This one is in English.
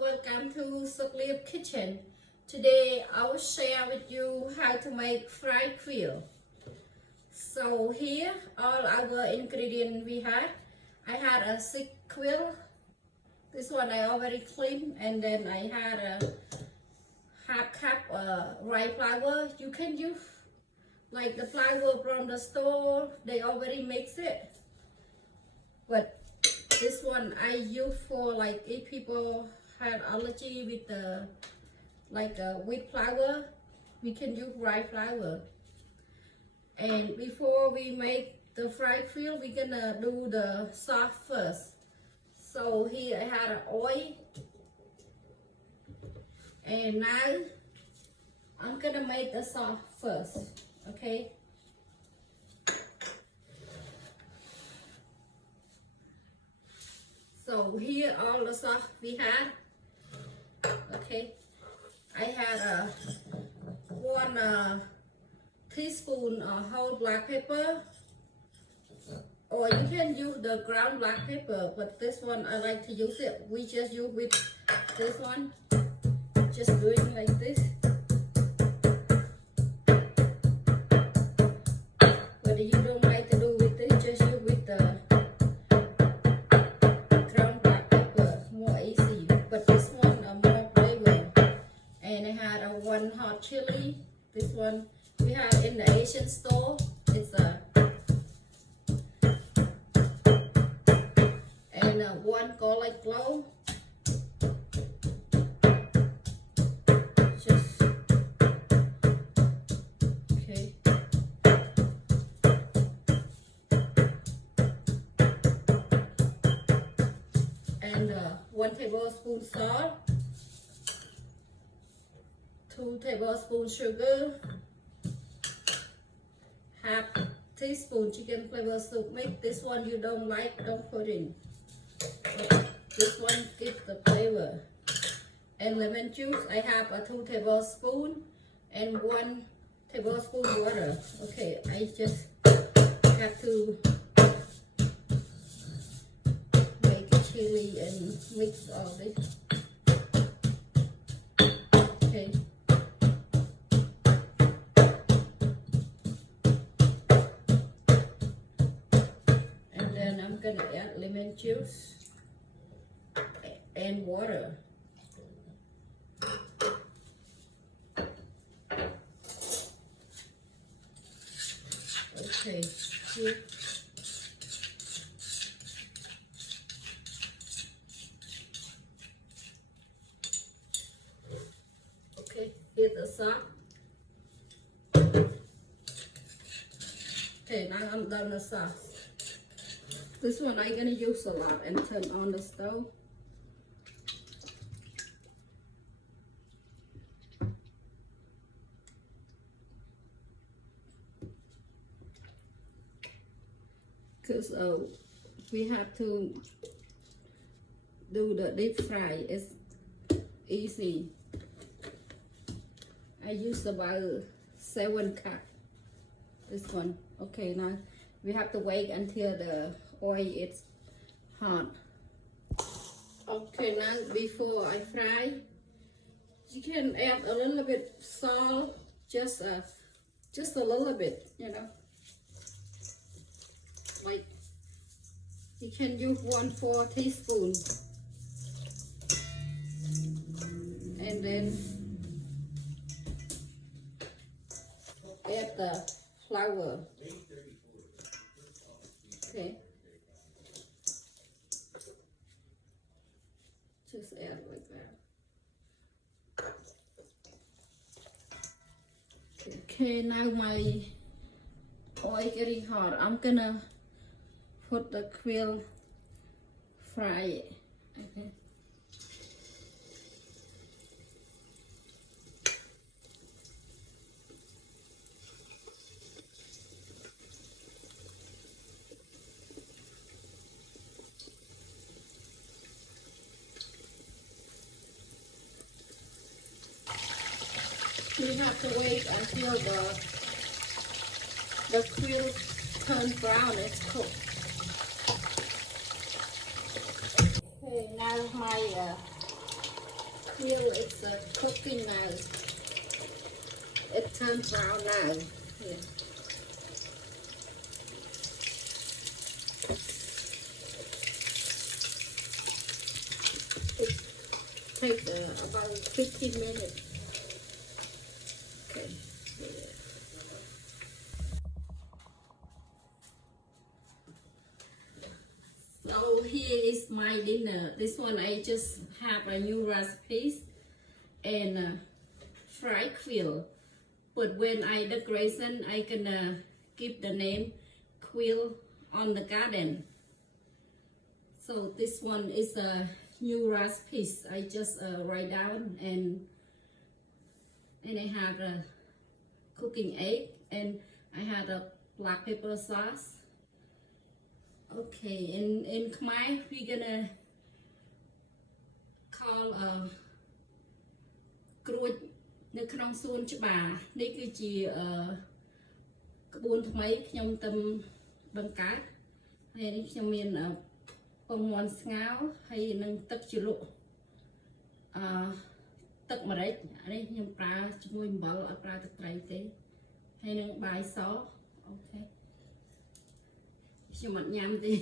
welcome to Suklip Kitchen. Today I will share with you how to make fried quail. So here all our ingredients we had. I had a 6 quail. This one I already cleaned, and then I had a half cup rice flour. You can use like the flour from the store, they already mix it. But this one I use for like if people have allergy with the wheat flour, we can use rice flour. And before we make the fried quail, we're gonna do the sauce first. So here I had an oil, and now I'm gonna make the sauce first. Okay. So here all the sauce we had. Okay. I had 1 teaspoon whole black pepper, or you can use the ground black pepper, but this one I like to use it. We just use with this one, just doing like this. But if you don't like to do with this, just use with the ground black pepper, more easy. But this one more flavor. And I had 1 hot chili. This one we have in the Asian store. It's and 1 garlic clove. Just okay. And 1 tablespoon salt, 2 tablespoons sugar, half teaspoon chicken flavor soup mix. This one you don't like, don't put in. But this one gives the flavor. And lemon juice, I have 2 tablespoons and 1 tablespoon water. Okay, I just have to make a chili and mix all this. Okay. And then I'm gonna add lemon juice and water. Okay. Okay, here's the sauce. Okay, now I'm done the sauce. This one I'm gonna use a lot and turn on the stove. Because we have to do the deep fry. It's easy. I use about 7 cups. This one. Okay, now we have to wait until the oil is hot. Okay, now before I fry, you can add a little bit salt, just a little bit, you know. Like you can use 1/4 teaspoon, and then add the flour. Okay, just add like that. Okay, now my oil getting hot. I'm gonna put the quail, fry it. Okay. You have to wait until the quail turns brown. It's cooked. Okay, now my quail is cooking now. It turned brown now. Yeah. It takes about 15 minutes. Okay. Yeah. So here is my dinner. This one I just have a new recipes and fried quail. But when I decoration, I can keep the name quail on the garden. So this one is a new recipes. I just write down and I have a cooking egg and I had a black pepper sauce. Okay, in Khmer we're gonna call ក្រួចនៅក្នុងសួនច្បារនេះគឺជាក្បួនថ្មីខ្ញុំទៅបង្កើតហើយនេះខ្ញុំមានពងមាន់ស្ងោរហើយនឹងទឹកជ្រលក់ទឹកម្រេចនេះខ្ញុំប្រើជាមួយអំបិលអត់ប្រើទឹកត្រីទេហើយនឹងបាយសអូខេខ្ញុំអត់ញ៉ាំទេ